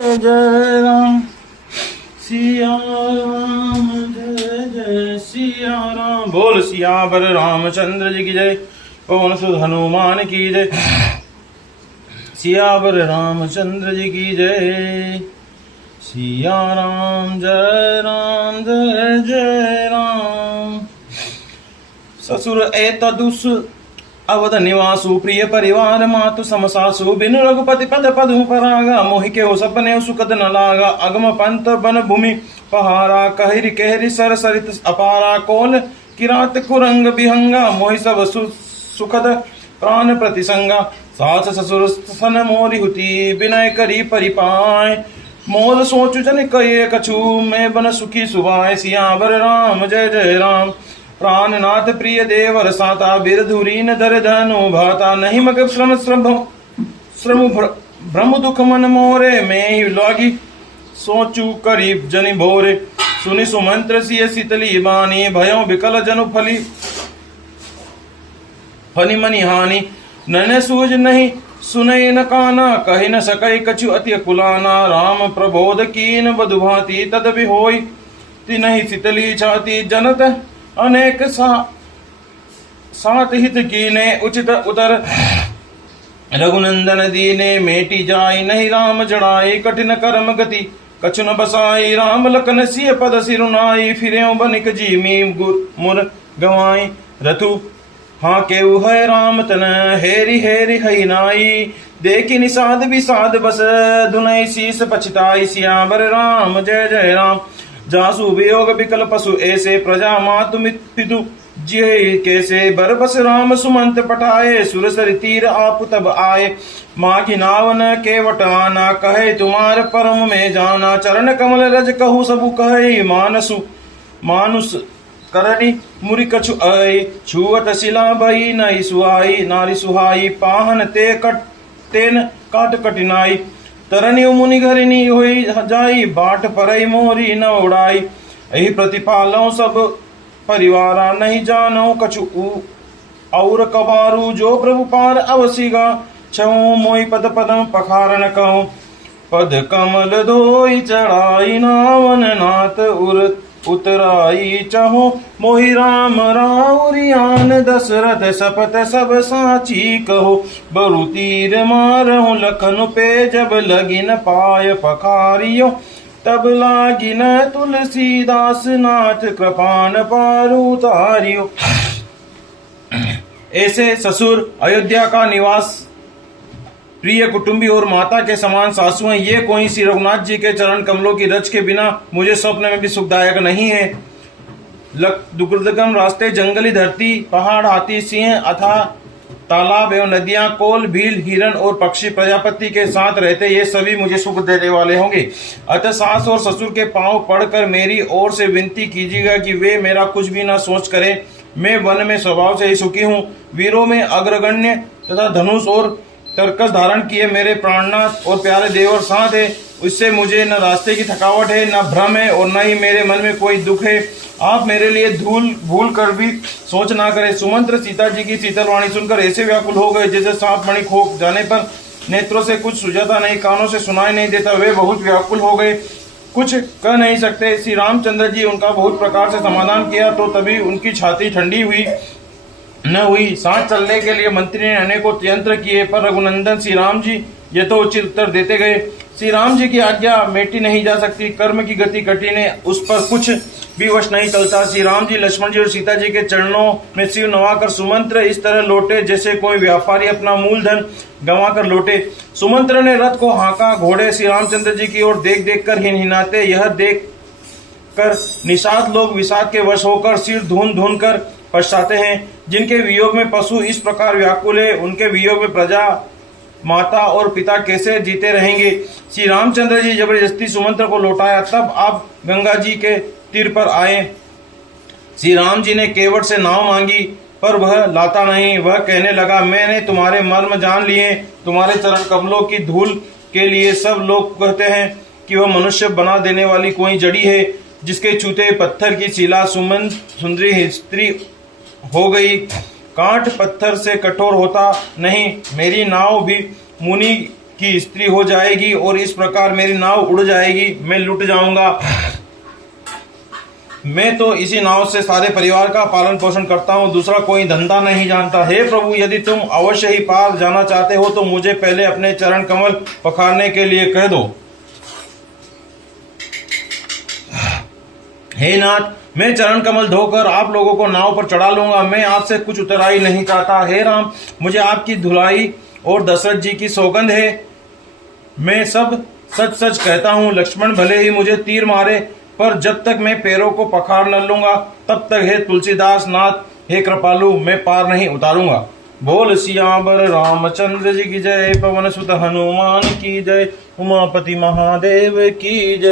जय राम सिया राम, जय जय सिया राम। बोल सियावर रामचंद्र जी की जय, पवन सुत हनुमान की जय। सियावर रामचंद्र जी की जय। सिया राम जय जय राम। ससुर एतदुस अवध निवासु, प्रिय परिवार मातु समसासु, बिनु रघुपति पद पदु परागा, मोहि के हो सपने सुखद न लागा। अगम पंत बन भूमि पहारा, कहरी कहरी सर सरित अपारा। कोल किरात कुरंग बिहंगा, मोहि सब सुखद प्राण प्रतिसंगा। सास ससुर सन मोरी हुती, विनय करी परिपाय। मोर सोचु जन कये कछु, मैं बन सुखी सुभाय। सियावर राम जय जय राम। प्राणनाथ प्रिय देवर साता, बिरधुरी न धर धनु भाता। नहीं मग श्रम श्रम भ्रम दुख मन मोरे, में लागी सोचू करीब जनि भोरे। सुनि सुमंत्र सिय शीतली बानी, भयो विकल जनु फली मनि हानि। नन सूझ नहीं सुनय न काना, कहि न सकय कछु अति कुलाना। राम प्रबोध कीन बधु भांति, तद बिहोई तिनहि शीतली छाती। जनत अनेक सात हित कीने, उचित उतर रघुनंदन दीने। मेटी जाय नहीं राम जड़ाई, कठिन कर्म गति कछु न बसाई। राम लखन सिय पद सिरुनाई, फिरे बनिक जीमी मुर गवाई। रथु हाँ केऊ है राम तन, हेरी हेरी हई नाई। देखी निषाद विषाद बस, धुनई शीस पछताई। सियावर राम जय जय राम। जासु वियोग विकल पशु ऐसे, प्रजा मातु पितु जिये कैसे। बरबस राम सुमंत पठाए, सुरसर तीर आप तब आए। माँ की नावन केवट आना, कहे तुम्हार परम में जाना। चरण कमल रज कहु सबु कहे, मानुष करणी मुरि कछु आए। छुअत शिला भई नई सुहाई, नारी सुहाई। पाहन तेन काट कठिनाई। तरनी मुनि घरिनी होई जाई, बाट परई मोरी न उड़ाई। यही प्रतिपालों सब परिवारा, नहीं जानो कछु और कबारू। जो प्रभु पार अवसिगा, छऊ मोई पद पदम पखारन कहूं। पद कमल धोई चढ़ाई, नावन नाथ उतराई। चहो मोहि राम राउरियान, दशरथ सपत सब साची कहो। बरु तीर मारहु लखन पे, जब लगिन पाय पखारियो। तब लागिन तुलसीदास, नाथ कृपान पारु तारियो। ऐसे ससुर, अयोध्या का निवास, प्रिय कुटुंबी और माता के समान सासु हैं। ये कोई श्री रघुनाथ जी के चरण कमलों की रज के बिना मुझे स्वप्न में भी सुखदायक नहीं है। दुर्गम रास्ते, जंगली धरती, पहाड़, हाथी, सिंह अथा तालाब एवं नदियां, कोल, भील, हिरन और पक्षी प्रजापति के साथ रहते, ये सभी मुझे सुख देने वाले होंगे। अतः सास और ससुर के पांव पड़कर मेरी ओर से विनती कीजिएगा कि वे मेरा कुछ भी न सोच करें। मैं वन में स्वभाव से ही सुखी हूँ। वीरों में अग्रगण्य तथा धनुष और तरकस धारण किए मेरे प्राणनाथ और प्यारे देवर साथ है। उससे मुझे न रास्ते की थकावट है, न भ्रम है, और न ही मेरे मन में कोई दुख है। आप मेरे लिए भूल कर भी सोच ना करें। सुमंत्र सीता जी की शीतल वाणी सुनकर ऐसे व्याकुल हो गए, जैसे सांप मणि खो जाने पर नेत्रों से कुछ सुझाता नहीं, कानों से सुनाई नहीं देता। वे बहुत व्याकुल हो गए, कुछ कह नहीं सकते। श्री रामचंद्र जी उनका बहुत प्रकार से समाधान किया, तो तभी उनकी छाती ठंडी हुई न हुई। सांस चलने के लिए मंत्री ने अनेकों यंत्र किए, पर रघुनंदन श्री राम जी यथोचित उत्तर देते गए। श्री राम जी की आज्ञा मेटी नहीं जा सकती, कर्म की गति कठिन है, उस पर कुछ भी वश नहीं चलता। श्री राम जी, लक्ष्मण जी और सीता जी के चरणों में सिर नवाकर सुमंत्र इस तरह लौटे, जैसे कोई व्यापारी अपना मूलधन गंवा कर लौटे। सुमंत्र ने रथ को हाँका, घोड़े श्री रामचंद्र जी की ओर देख देख कर हिनहिनाते। यह देख कर निषाद लोग विषाद के वश होकर सिर धुन कर पछताते हैं। जिनके वियोग में पशु इस प्रकार व्याकुल है, उनके वियोग में प्रजा, माता और पिता कैसे जीते रहेंगे। श्री रामचंद्र जी जबरदस्ती सुमंत्र को लौटाया, तब आप गंगा जी के तीर पर आए। श्री राम जी ने केवट से नाव मांगी, पर वह लाता नहीं। वह कहने लगा, मैंने तुम्हारे मर्म जान लिए। तुम्हारे चरण कमलों की धूल के लिए सब लोग कहते हैं कि वह मनुष्य बना देने वाली कोई जड़ी है, जिसके छूते पत्थर की शिला सुंदरी स्त्री हो गई। कांट पत्थर से कठोर होता नहीं। मेरी नाव भी मुनि की स्त्री हो जाएगी और इस प्रकार मेरी नाव उड़ जाएगी, मैं लुट जाऊंगा। मैं तो इसी नाव से सारे परिवार का पालन पोषण करता हूँ, दूसरा कोई धंधा नहीं जानता। हे प्रभु, यदि तुम अवश्य ही पार जाना चाहते हो तो मुझे पहले अपने चरण कमल पखारने के लिए कह दो। हे नाथ, मैं चरण कमल धोकर आप लोगों को नाव पर चढ़ा लूंगा। मैं आपसे कुछ उतराई नहीं चाहता। हे राम, मुझे आपकी धुलाई और दशरथ जी की सौगंध है, मैं सब सच सच कहता हूँ। लक्ष्मण भले ही मुझे तीर मारे, पर जब तक मैं पैरों को पखार न लूंगा तब तक हे तुलसीदास नाथ, हे कृपालु, मैं पार नहीं उतारूंगा। बोल सियावर रामचंद्र जी की जय, पवन सुत हनुमान की जय, उमापति महादेव की जय।